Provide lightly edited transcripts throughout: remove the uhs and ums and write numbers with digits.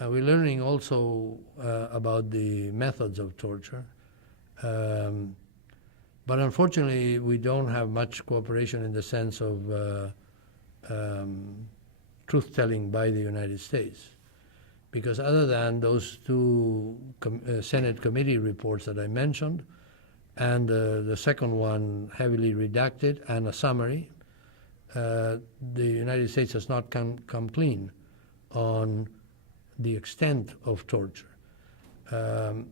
We're learning also about the methods of torture. But unfortunately, we don't have much cooperation in the sense of truth-telling by the United States. Because other than those two Senate committee reports that I mentioned, and the second one heavily redacted, and a summary, the United States has not come clean on the extent of torture. The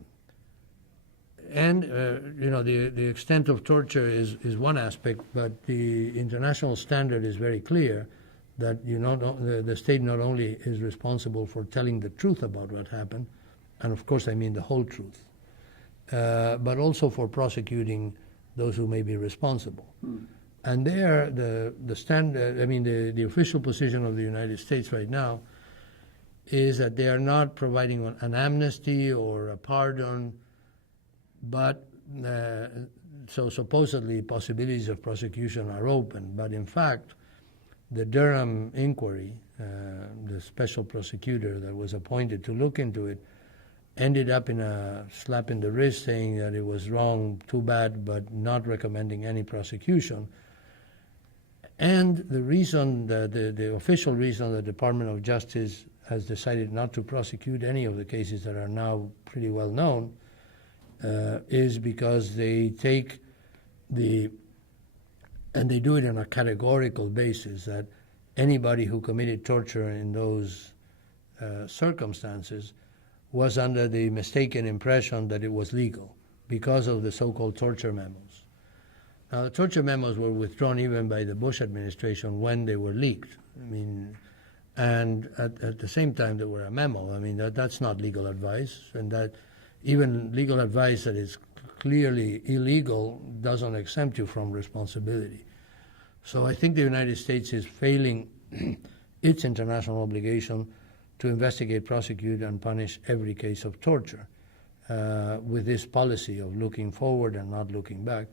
extent of torture is one aspect, but the international standard is very clear that the state not only is responsible for telling the truth about what happened, and of course I mean the whole truth, but also for prosecuting those who may be responsible. And there, the official position of the United States right now is that they are not providing an amnesty or a pardon, but so supposedly possibilities of prosecution are open. But in fact, the Durham inquiry, the special prosecutor that was appointed to look into it, ended up in a slap in the wrist saying that it was wrong, too bad, but not recommending any prosecution. And the reason, the official reason the Department of Justice has decided not to prosecute any of the cases that are now pretty well known is because they take and they do it on a categorical basis, that anybody who committed torture in those circumstances was under the mistaken impression that it was legal because of the so-called torture memos. Now, the torture memos were withdrawn even by the Bush administration when they were leaked. And at the same time, they were a memo. That's not legal advice, and that even legal advice that is clearly illegal doesn't exempt you from responsibility. So I think the United States is failing its international obligation to investigate, prosecute, and punish every case of torture with this policy of looking forward and not looking back.